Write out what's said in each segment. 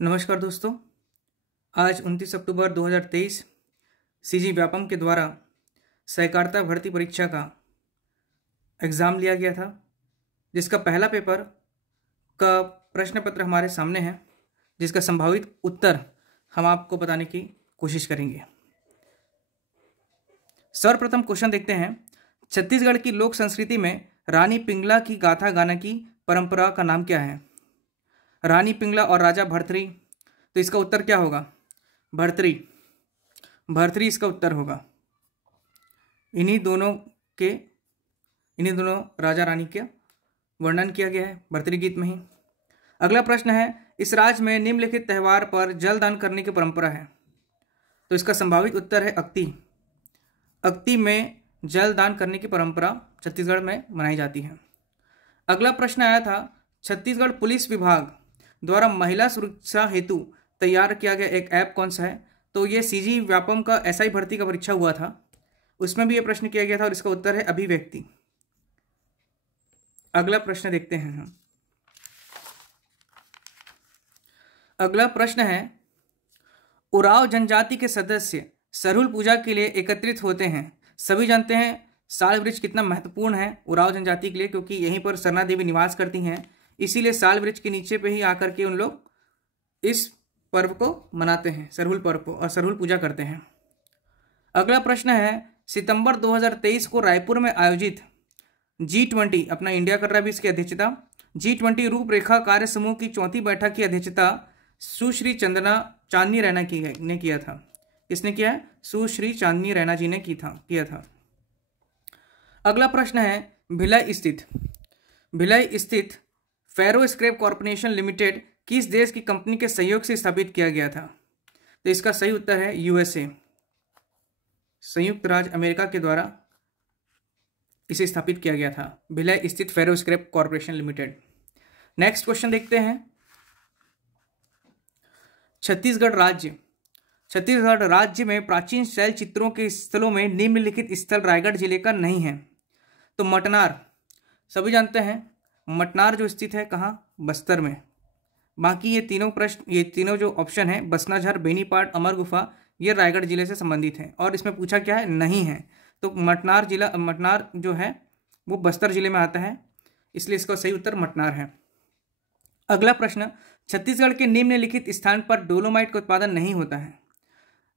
नमस्कार दोस्तों। आज 29 अक्टूबर 2023 सीजी व्यापम के द्वारा सहकारिता भर्ती परीक्षा का एग्ज़ाम लिया गया था, जिसका पहला पेपर का प्रश्न पत्र हमारे सामने है, जिसका संभावित उत्तर हम आपको बताने की कोशिश करेंगे। सर्वप्रथम क्वेश्चन देखते हैं। छत्तीसगढ़ की लोक संस्कृति में रानी पिंगला की गाथा गाने की परंपरा का नाम क्या है? रानी पिंगला और राजा भर्तृहरि। तो इसका उत्तर क्या होगा? भर्तृहरि। भर्तृहरि इसका उत्तर होगा। इन्हीं दोनों राजा रानी का वर्णन किया गया है भर्तृहरि गीत में ही। अगला प्रश्न है, इस राज्य में निम्नलिखित त्यौहार पर जल दान करने की परंपरा है। तो इसका संभावित उत्तर है अक्ति। अक्ति में जल दान करने की परंपरा छत्तीसगढ़ में मनाई जाती है। अगला प्रश्न आया था, छत्तीसगढ़ पुलिस विभाग द्वारा महिला सुरक्षा हेतु तैयार किया गया एक ऐप कौन सा है? तो ये सीजी व्यापम का एसआई भर्ती का परीक्षा हुआ था, उसमें भी ये प्रश्न किया गया था और इसका उत्तर है अभिव्यक्ति। अगला प्रश्न देखते हैं हम। अगला प्रश्न है, उरांव जनजाति के सदस्य सरहुल पूजा के लिए एकत्रित होते हैं। सभी जानते हैं साल वृक्ष कितना महत्वपूर्ण है उरांव जनजाति के लिए, क्योंकि यहीं पर सरना देवी निवास करती हैं, इसीलिए साल वृक्ष के नीचे पे ही आकर के उन लोग इस पर्व को मनाते हैं, सरहुल पर्व को, और सरहुल पूजा करते हैं। अगला प्रश्न है, सितंबर 2023 को रायपुर में आयोजित G20, अपना इंडिया कर रहा है भी इसकी अध्यक्षता, G20 रूपरेखा कार्य समूह की 4वीं बैठक की अध्यक्षता सुश्री चांदनी रैना ने किया था। किसने किया है? सुश्री चांदनी रैना जी ने किया था। अगला प्रश्न है, भिलाई स्थित फेरो स्क्रैप कॉर्पोरेशन लिमिटेड किस देश की कंपनी के सहयोग से स्थापित किया गया था? तो इसका सही उत्तर है यूएसए, संयुक्त राज्य अमेरिका के द्वारा इसे स्थापित किया गया था, भिलाई स्थित ferro scrap corporation limited. Next question देखते हैं। छत्तीसगढ़ राज्य में प्राचीन शैल चित्रों के स्थलों में निम्नलिखित स्थल रायगढ़ जिले का नहीं है। तो मटनार, सभी जानते हैं मटनार जो स्थित है कहाँ? बस्तर में। बाकी ये तीनों जो ऑप्शन है, बसनाझर, बेनीपाट, अमर गुफा, ये रायगढ़ जिले से संबंधित हैं, और इसमें पूछा क्या है? नहीं है। तो मटनार जो है वो बस्तर जिले में आता है, इसलिए इसका सही उत्तर मटनार है। अगला प्रश्न, छत्तीसगढ़ के निम्नलिखित स्थान पर डोलोमाइट का उत्पादन नहीं होता है।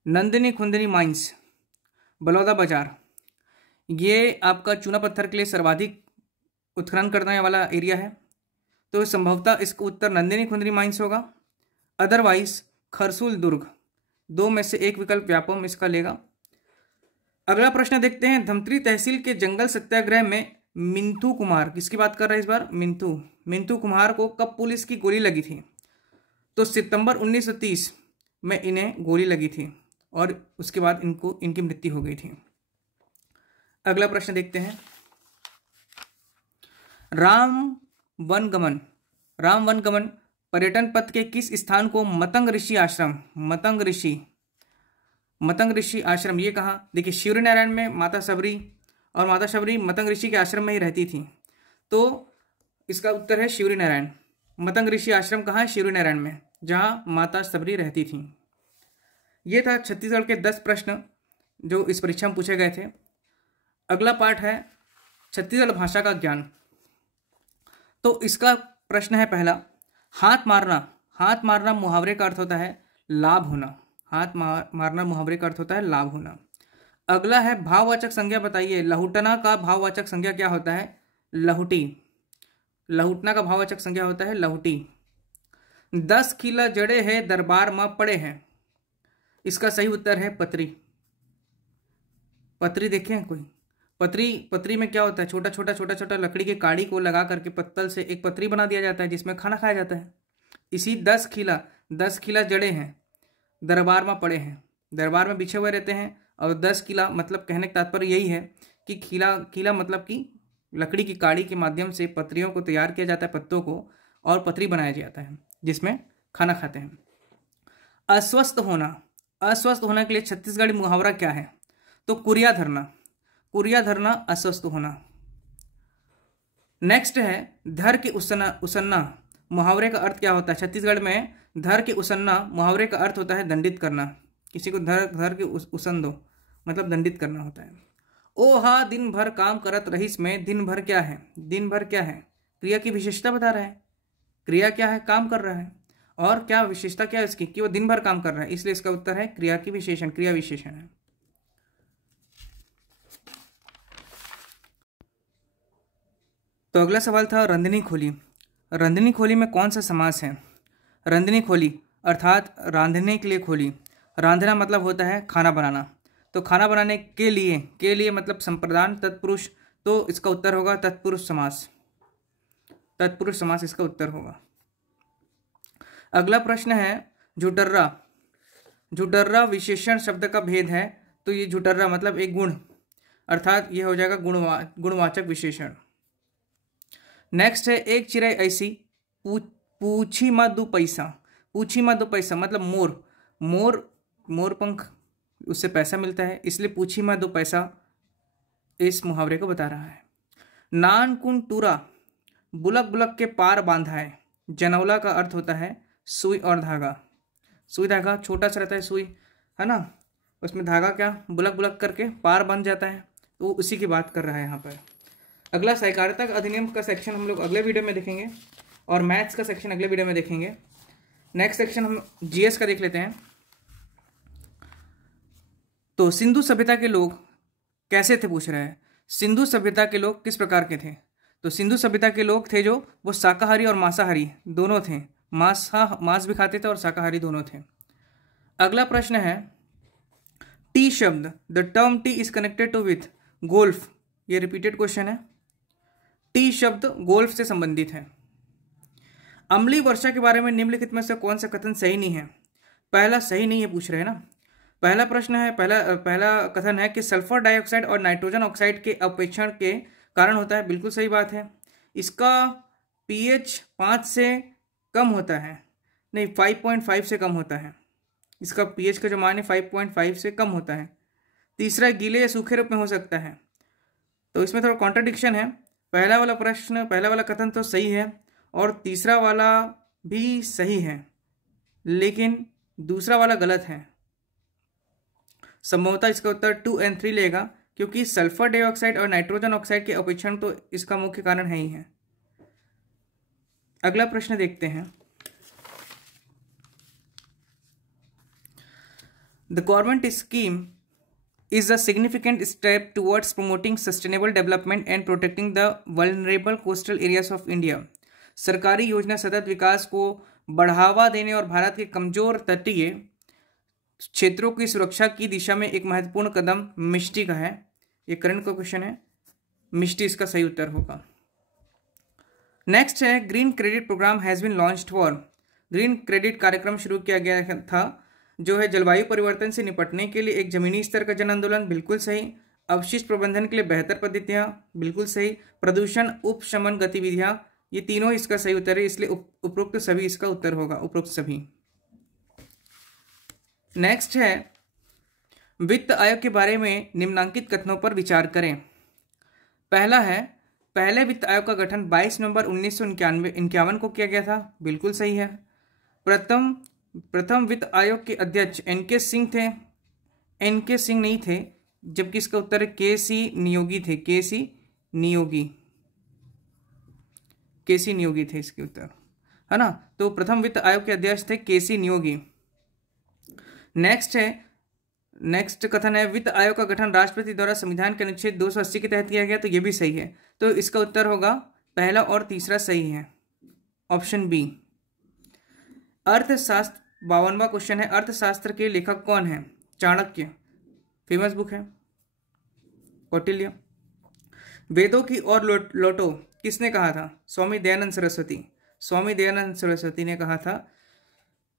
नंदिनी खुंदनी माइंस, बलौदा बाजार, ये आपका चूना पत्थर के लिए सर्वाधिक उत्खनन करने वाला एरिया है, तो संभवतः इसका उत्तर नंदिनी खुंदनी माइंस होगा। अदरवाइज खरसूल दुर्ग, दो में से एक विकल्प व्यापम इसका लेगा। अगला प्रश्न देखते हैं, धमतरी तहसील के जंगल सत्याग्रह में मिंथू कुमार, किसकी बात कर रहे हैं इस बार? मिंथू कुमार को कब पुलिस की गोली लगी थी? तो सितंबर 1930 में इन्हें गोली लगी थी और उसके बाद इनकी मृत्यु हो गई थी। अगला प्रश्न देखते हैं, राम वनगमन पर्यटन पथ के किस स्थान को मतंग ऋषि आश्रम, ये कहाँ? देखिए, शिवरीनारायण में माता शबरी मतंग ऋषि के आश्रम में ही रहती थी, तो इसका उत्तर है शिवरीनारायण। मतंग ऋषि आश्रम कहाँ है? शिवरीनारायण में, जहाँ माता शबरी रहती थी। ये था छत्तीसगढ़ के 10 प्रश्न जो इस परीक्षा में पूछे गए थे। अगला पार्ट है छत्तीसगढ़ भाषा का ज्ञान। तो इसका प्रश्न है पहला, हाथ मारना मुहावरे का अर्थ होता है लाभ होना। हाथ मारना मुहावरे का अर्थ होता है लाभ होना। अगला है भाववाचक संज्ञा बताइए। लहुटना का भाववाचक संज्ञा क्या होता है? लहुटी। लहुटना का भाववाचक संज्ञा होता है लहुटी। 10 किला जड़े हैं दरबार में पड़े हैं, इसका सही उत्तर है पत्री। पत्री देखे हैं कोई? पत्री में क्या होता है? छोटा लकड़ी के काड़ी को लगा करके पत्तल से एक पत्री बना दिया जाता है, जिसमें खाना खाया जाता है। इसी 10 किला जड़े हैं दरबार में पड़े हैं, दरबार में बिछे हुए रहते हैं। और 10 किला मतलब कहने का तात्पर्य यही है कि किला मतलब कि लकड़ी की काड़ी के माध्यम से पत्रियों को तैयार किया जाता है, पत्तों को, और पत्री बनाया जाता है जिसमें खाना खाते हैं। अस्वस्थ होना के लिए छत्तीसगढ़ी मुहावरा क्या है? तो कुरिया धरना, अस्वस्थ होना। नेक्स्ट है धर के उसन्ना मुहावरे का अर्थ क्या होता है? छत्तीसगढ़ में धर के उसन्ना मुहावरे का अर्थ होता है दंडित करना। किसी को धर धर के उसन दो मतलब दंडित करना होता है। ओ हा दिन भर काम करत रहीस में, दिन भर क्या है? दिन भर क्या है? क्रिया की विशेषता बता रहा है। क्रिया क्या है? काम कर रहा है। और क्या विशेषता क्या है इसकी? कि वो दिन भर काम कर रहा है, इसलिए इसका उत्तर है क्रिया की विशेषण, क्रिया विशेषण है। तो अगला सवाल था रंधनी खोली। रंधनी खोली में कौन सा समास है? रंधनी खोली अर्थात रांधने के लिए खोली। रांधना मतलब होता है खाना बनाना, तो खाना बनाने के लिए मतलब संप्रदान तत्पुरुष, तो इसका उत्तर होगा तत्पुरुष समास। तत्पुरुष समास इसका उत्तर होगा। अगला प्रश्न है झुटर्रा। झुटर्रा विशेषण शब्द का भेद है, तो ये झुटर्रा मतलब एक गुण, अर्थात ये हो जाएगा गुणवाचक विशेषण। नेक्स्ट है एक चिड़ै ऐसी पूछी मा दो पैसा। पूछी मा दो पैसा मतलब मोर पंख, उससे पैसा मिलता है, इसलिए पूछी मा दो पैसा इस मुहावरे को बता रहा है। नान कुन टूरा बुलक बुलक के पार बांधा है। जनौला का अर्थ होता है सुई और धागा। सुई धागा छोटा सा रहता है सुई, है ना, उसमें धागा क्या बुलक बुलक करके पार बन जाता है, तो उसी की बात कर रहा है यहाँ पर। अगला सहकारिता अधिनियम का सेक्शन हम लोग अगले वीडियो में देखेंगे और मैथ्स का सेक्शन अगले वीडियो में देखेंगे। नेक्स्ट सेक्शन हम जीएस का देख लेते हैं। तो सिंधु सभ्यता के लोग कैसे थे पूछ रहे हैं। सिंधु सभ्यता के लोग किस प्रकार के थे? तो सिंधु सभ्यता के लोग थे जो वो शाकाहारी और मांसाहारी दोनों थे। मांस भी खाते थे और शाकाहारी दोनों थे। अगला प्रश्न है टी शब्द, the term t is connected to with golf. ये रिपीटेड क्वेश्चन है। टी शब्द गोल्फ से संबंधित है। अम्लीय वर्षा के बारे में निम्नलिखित में से कौन सा कथन सही नहीं है? पहला सही नहीं है पूछ रहे हैं ना। पहला प्रश्न है, पहला कथन है कि सल्फर डाइऑक्साइड और नाइट्रोजन ऑक्साइड के अपेक्षण के कारण होता है। बिल्कुल सही बात है। इसका pH 5 से कम होता है, नहीं 5.5 से कम होता है। इसका pH का जो मान है 5.5 से कम होता है। तीसरा गीले या सूखे रूप में हो सकता है, तो इसमें थोड़ा कॉन्ट्रडिक्शन है। पहला वाला कथन तो सही है और तीसरा वाला भी सही है, लेकिन दूसरा वाला गलत है। संभवतः इसका उत्तर 2 और 3 लेगा, क्योंकि सल्फर डाइऑक्साइड और नाइट्रोजन ऑक्साइड के अपेक्षण तो इसका मुख्य कारण है ही है। अगला प्रश्न देखते हैं। The government scheme is a significant step towards promoting sustainable development and protecting the vulnerable coastal areas of India. सरकारी योजना सतत विकास को बढ़ावा देने और भारत के कमजोर तटीय क्षेत्रों की सुरक्षा की दिशा में एक महत्वपूर्ण कदम मिष्टी का है। ये करंट का क्वेश्चन है, मिष्टी इसका सही उत्तर होगा। नेक्स्ट है green credit program has been launched for. Green credit कार्यक्रम शुरू किया गया था जो है जलवायु परिवर्तन से निपटने के लिए एक जमीनी स्तर का जन आंदोलन। बिल्कुल सही। अवशिष्ट प्रबंधन के लिए बेहतर पद्धतियां। बिल्कुल सही। प्रदूषण उपशमन गतिविधियां, ये तीनों इसका सही उत्तर है, इसलिए उपरोक्त सभी इसका उत्तर होगा, उपरोक्त सभी। नेक्स्ट है वित्त आयोग के बारे में निम्नांकित कथनों पर विचार करें। पहला है पहले वित्त आयोग का गठन 22 नवंबर 1951 को किया गया था। बिल्कुल सही है। प्रथम वित्त आयोग के अध्यक्ष एनके सिंह थे। एनके सिंह नहीं थे, जबकि इसका उत्तर केसी नियोगी थे। केसी नियोगी थे इसके उत्तर, है ना। तो प्रथम वित्त आयोग के अध्यक्ष थे केसी नियोगी। नेक्स्ट कथन है वित्त आयोग का गठन राष्ट्रपति द्वारा संविधान के अनुच्छेद 280 के तहत किया गया, तो ये भी सही है। तो इसका उत्तर होगा पहला और तीसरा सही है, ऑप्शन बी। अर्थशास्त्र 52वां क्वेश्चन है अर्थशास्त्र के लेखक कौन है? चाणक्य, फेमस बुक है। कौटिल्य। वेदों की ओर लौटो किसने कहा था? स्वामी दयानंद सरस्वती। स्वामी दयानंद सरस्वती ने कहा था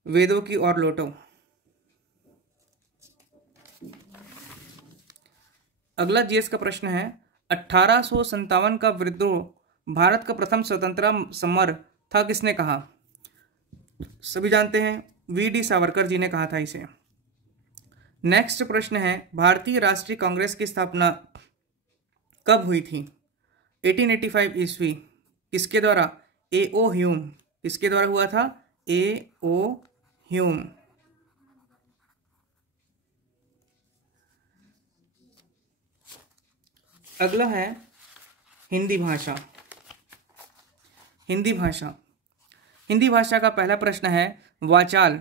वेदों की ओर लौटो। अगला जीएस का प्रश्न है 1857 का विद्रोह भारत का प्रथम स्वतंत्रता समर था, किसने कहा? सभी जानते हैं वीडी सावरकर जी ने कहा था इसे। नेक्स्ट प्रश्न है भारतीय राष्ट्रीय कांग्रेस की स्थापना कब हुई थी? 1885 ईस्वी। किसके द्वारा? A.O. ह्यूम। किसके द्वारा हुआ था? A.O. ह्यूम। अगला है हिंदी भाषा। हिंदी भाषा, हिंदी भाषा का पहला प्रश्न है वाचाल।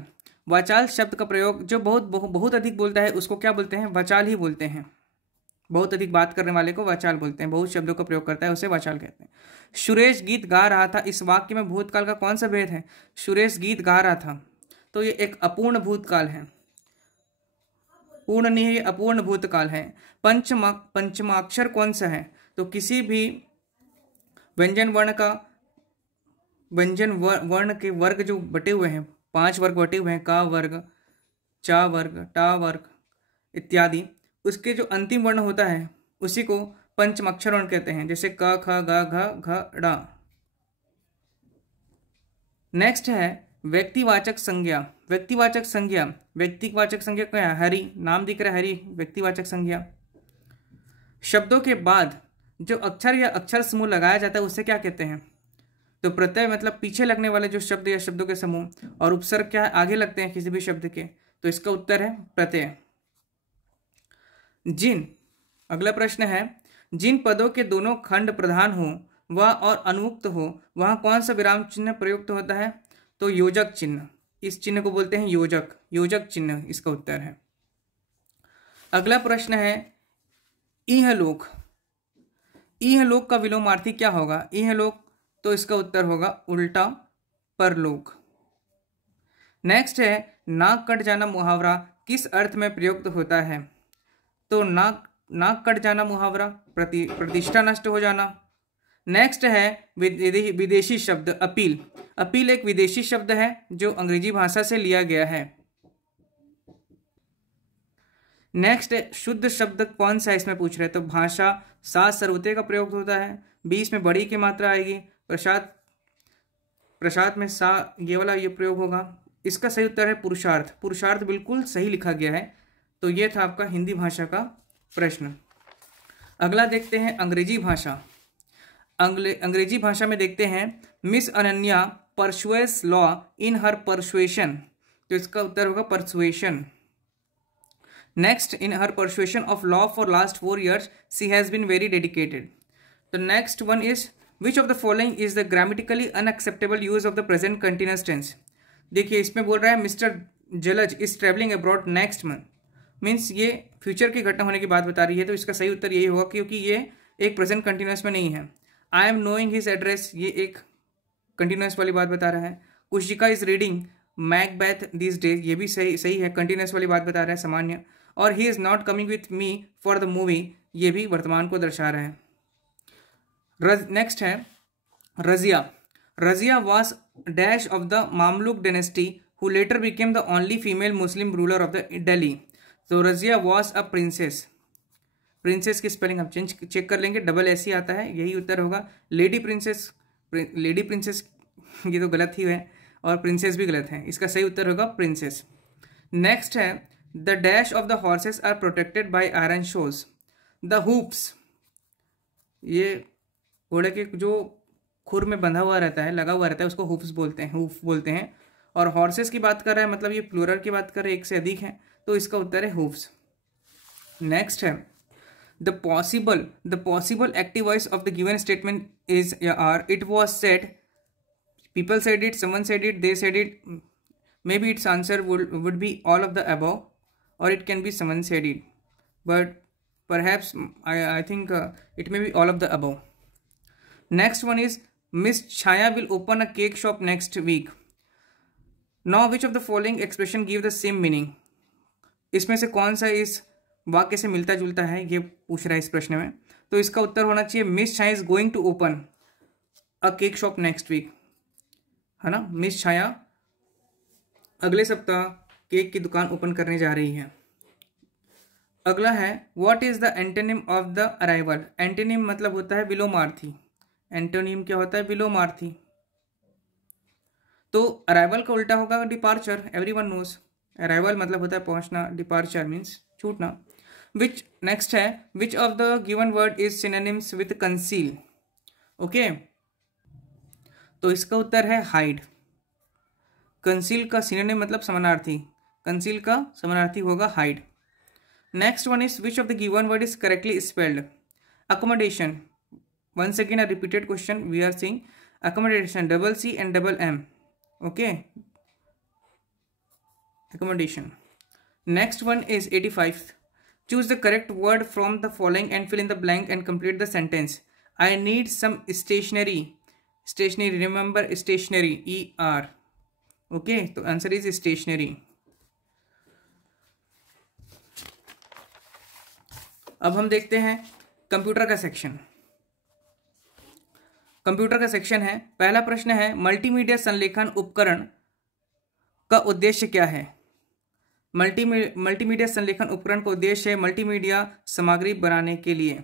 वाचाल शब्द का प्रयोग जो बहुत अधिक बोलता है उसको क्या बोलते हैं? वाचाल ही बोलते हैं। बहुत अधिक बात करने वाले को वाचाल बोलते हैं, बहुत शब्दों का प्रयोग करता है उसे वाचाल कहते हैं। सुरेश गीत गा रहा था, इस वाक्य में भूतकाल का कौन सा भेद है? सुरेश गीत गा रहा था, तो ये एक अपूर्ण भूतकाल है, पूर्ण नहीं है, ये अपूर्ण भूतकाल है। पंचमाक्षर कौन सा है? तो किसी भी व्यंजन वर्ण के वर्ग जो बटे हुए हैं, 5 वर्ग बटे हुए हैं, का वर्ग, चा वर्ग, टा वर्ग इत्यादि, उसके जो अंतिम वर्ण होता है उसी को पंचमाक्षर वर्ण कहते हैं, जैसे क, ख, ग, घ, ढ। नेक्स्ट है व्यक्तिवाचक संज्ञा। व्यक्तिवाचक संज्ञा, व्यक्तिवाचक संज्ञा क्या है? हरि, नाम दिख रहा है हरि, व्यक्तिवाचक संज्ञा। शब्दों के बाद जो अक्षर या अक्षर समूह लगाया जाता है उसे क्या कहते हैं? तो प्रत्यय मतलब पीछे लगने वाले जो शब्द या शब्दों के समूह, और उपसर्ग क्या आगे लगते हैं किसी भी शब्द के, तो इसका उत्तर है प्रत्यय। जिन, अगला प्रश्न है जिन पदों के दोनों खंड प्रधान हो वह और अनुक्त हो वहां कौन सा विराम चिन्ह प्रयुक्त होता है? तो योजक चिन्ह, इस चिन्ह को बोलते हैं योजक, योजक चिन्ह इसका उत्तर है। अगला प्रश्न है इहलोक। इहलोक का विलोमार्थी क्या होगा? इहलोक, तो इसका उत्तर होगा उल्टा परलोक। नेक्स्ट है नाक कट जाना मुहावरा किस अर्थ में प्रयुक्त होता है? तो नाक कट जाना मुहावरा प्रतिष्ठा नष्ट हो जाना। नेक्स्ट है विदेशी शब्द अपील। अपील एक विदेशी शब्द है जो अंग्रेजी भाषा से लिया गया है। नेक्स्ट है शुद्ध शब्द कौन सा इसमें पूछ रहे हैं? तो भाषा, सात सर्वते का प्रयोग होता है, 20 में बड़ी की मात्रा आएगी, प्रसाद, प्रसाद में सा ये वाला ये प्रयोग होगा। इसका सही उत्तर है पुरुषार्थ। पुरुषार्थ बिल्कुल सही लिखा गया है। तो ये था आपका हिंदी भाषा का प्रश्न। अगला देखते हैं अंग्रेजी भाषा। अंग्रेजी भाषा में देखते हैं miss Ananya pursues law in her persuasion, तो इसका उत्तर होगा persuasion. Next, in her persuasion of law for last 4 years she has been very dedicated. The next one is which of the following is the grammatically unacceptable use of the present continuous tense. देखिए इसमें बोल रहा है mister Jalaj is travelling abroad next month, means ये future की घटना होने की बात बता रही है, तो इसका सही उत्तर यही होगा क्योंकि ये एक प्रेजेंट कंटिन्यूअस में नहीं है। I am knowing his address, ये एक कंटिन्यूअस वाली बात बता रहा है। Kushika is reading Macbeth this days, ये भी सही है, कंटिन्यूअस वाली बात बता रहा है, सामान्य। और he is not coming with me for the movie, ये भी वर्तमान को दर्शा रहा है। नेक्स्ट है Razia. Razia was dash of the Mamluk dynasty who later became the only female Muslim ruler of the Delhi. तो Razia was a princess. Princess की स्पेलिंग हम चेक कर लेंगे, डबल एस ही आता है, यही उत्तर होगा। लेडी प्रिंसेस, लेडी प्रिंसेस ये तो गलत ही है, और प्रिंसेस भी गलत है, इसका सही उत्तर होगा प्रिंसेस। नेक्स्ट है the dash of the horses are protected by iron shoes. The hooves, ये घोड़े के जो खुर में बंधा हुआ रहता है, लगा हुआ रहता है, उसको हुप्स बोलते हैं, हुफ बोलते हैं। और हॉर्सेस की बात कर रहा है, मतलब ये प्लूरल की बात कर रहे हैं, एक से अधिक है, तो इसका उत्तर है हुफ्स। नेक्स्ट है the possible active voice of the given statement is are it was said, people said it, someone said it, they said it, may be it's answer would be all of the above, और it can be someone said it, but perhaps I think it may be all of the above. Next one is Miss Chaya will open a cake shop next week. Now which of the following expression give the same meaning? इसमें से कौन सा इस वाक्य से मिलता जुलता है, ये पूछ रहा है इस प्रश्न में। तो इसका उत्तर होना चाहिए miss Chhaya is going to open a cake shop next week, है ना। मिस छाया अगले सप्ताह केक की दुकान ओपन करने जा रही है। अगला है what is the antonym of the arrival. Antonym मतलब होता है विलोमार्थी। एंटोनिम क्या होता है? विलोमार्थी। तो अराइवल का उल्टा होगा डिपार्चर, एवरीवन नोज। अराइवल मतलब होता है पहुंचना, डिपार्चर मीन्स छूटना। विच नेक्स्ट है विच of the given word is synonyms with conceal. Okay, तो इसका उत्तर है हाइड। कंसील का सिनोनिम मतलब समानार्थी, कंसील का समानार्थी होगा hide. Next one is which of the given word is correctly spelled? Accommodation, once again a repeated question we are seeing accommodation, double C and double M, okay, accommodation. Next one is 85. Choose the correct word from the following and fill in the blank and complete the sentence. I need some stationery, stationery, remember stationery, ER, okay, तो answer is stationery. अब हम देखते हैं computer का section. Computer का section है, पहला प्रश्न है मल्टीमीडिया संलेखन उपकरण का उद्देश्य क्या है? मल्टीमीडिया संलेखन उपकरण का उद्देश्य है मल्टीमीडिया सामग्री बनाने के लिए।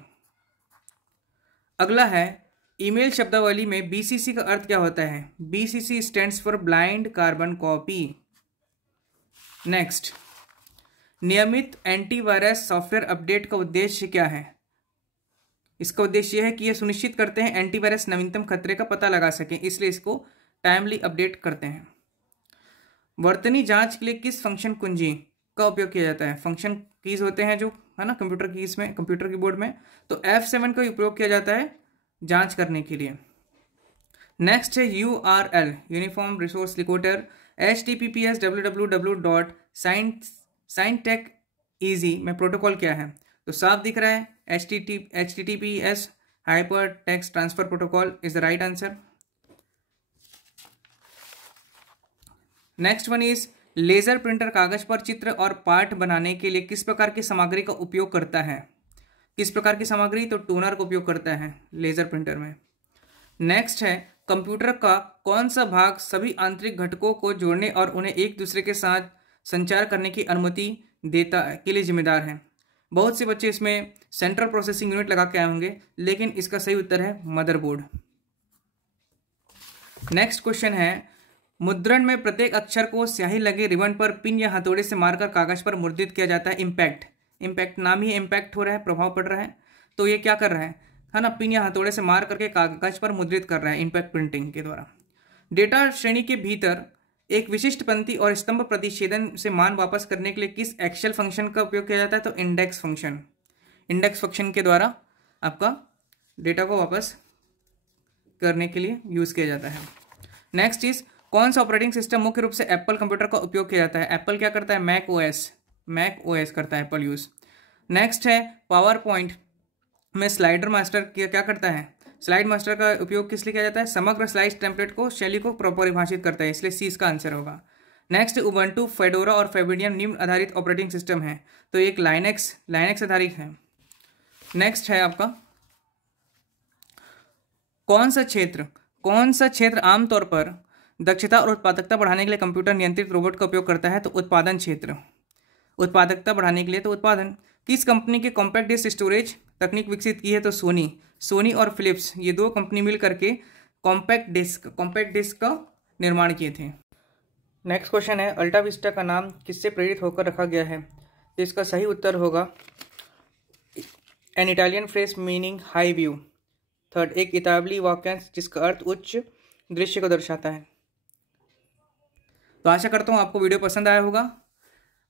अगला है ईमेल शब्दावली में बीसीसी का अर्थ क्या होता है? BCC stands for blind carbon copy. Next, नियमित एंटीवायरस सॉफ्टवेयर अपडेट का उद्देश्य क्या है? इसका उद्देश्य यह है कि यह सुनिश्चित करते हैं एंटीवायरस नवीनतम खतरे का पता लगा सके, इसलिए इसको टाइमली अपडेट करते हैं। वर्तनी जांच के लिए किस फंक्शन कुंजी का उपयोग किया जाता है? फंक्शन कीज होते हैं जो है ना कंप्यूटर कीज में, कंप्यूटर कीबोर्ड में, तो F7 का उपयोग किया जाता है जांच करने के लिए। नेक्स्ट है URL, uniform resource locator, HTTPS www.scientech-easy में प्रोटोकॉल क्या है? तो साफ दिख रहा है HTTPS hyper text transfer protocol is the right answer. Next one is laser printer कागज पर चित्र और पाठ बनाने के लिए किस प्रकार की सामग्री का उपयोग करता है? किस प्रकार की सामग्री? तो टोनर का उपयोग करता है लेजर प्रिंटर में। नेक्स्ट है कंप्यूटर का कौन सा भाग सभी आंतरिक घटकों को जोड़ने और उन्हें एक दूसरे के साथ संचार करने की अनुमति देता के लिए जिम्मेदार है? बहुत से बच्चे इसमें सेंट्रल प्रोसेसिंग यूनिट लगा के आए होंगे, लेकिन इसका सही उत्तर है मदरबोर्ड। नेक्स्ट क्वेश्चन है मुद्रण में प्रत्येक अक्षर को स्याही लगे रिबन पर पिन या हथौड़े से मारकर कागज पर मुद्रित किया जाता है। इम्पैक्ट, इम्पैक्ट नाम ही इम्पैक्ट हो रहा है, प्रभाव पड़ रहा है, तो ये क्या कर रहा है ना, पिन या हथौड़े से मार करके कागज पर मुद्रित कर रहा है इम्पैक्ट प्रिंटिंग के द्वारा। डेटा श्रेणी के भीतर एक विशिष्ट पंक्ति और स्तंभ प्रतिच्छेदन से मान वापस करने के लिए किस एक्सेल फंक्शन का उपयोग किया जाता है? तो इंडेक्स फंक्शन, इंडेक्स फंक्शन के द्वारा आपका डेटा को वापस करने के लिए यूज किया जाता है। नेक्स्ट इज कौन सा ऑपरेटिंग सिस्टम मुख्य रूप से एप्पल कंप्यूटर का उपयोग किया जाता है? एप्पल क्या करता है? मैक ओएस करता है एप्पल यूज। नेक्स्ट है पावर पॉइंट में स्लाइडर मास्टर क्या करता है? स्लाइड मास्टर का उपयोग किस लिए किया जाता है? समग्र स्लाइड टेम्पलेट को शैली को परिभाषित करता है, इसलिए सी इसका आंसर होगा। नेक्स्ट उबंटू, फेडोरा और फेबिडियम निम्न आधारित ऑपरेटिंग सिस्टम है, तो एक लाइनेक्स आधारित है। नेक्स्ट है आपका कौन सा क्षेत्र आमतौर पर दक्षता और उत्पादकता बढ़ाने के लिए कंप्यूटर नियंत्रित रोबोट का उपयोग करता है? तो उत्पादन क्षेत्र, उत्पादकता बढ़ाने के लिए तो उत्पादन। किस कंपनी के कॉम्पैक्ट डिस्क स्टोरेज तकनीक विकसित की है? तो सोनी और फिलिप्स, ये दो कंपनी मिल करके कॉम्पैक्ट डिस्क का निर्माण किए थे। नेक्स्ट क्वेश्चन है अल्टा विस्टा का नाम किससे प्रेरित होकर रखा गया है? तो इसका सही उत्तर होगा an Italian phrase meaning high view. Third, एक इतालवी वाक्यांश जिसका अर्थ उच्च दृश्य को दर्शाता है। तो आशा करता हूँ आपको वीडियो पसंद आया होगा।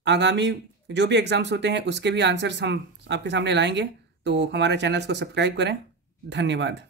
आगामी जो भी एग्जाम्स होते हैं उसके भी आंसर्स हम आपके सामने लाएंगे, तो हमारे चैनल्स को सब्सक्राइब करें। धन्यवाद।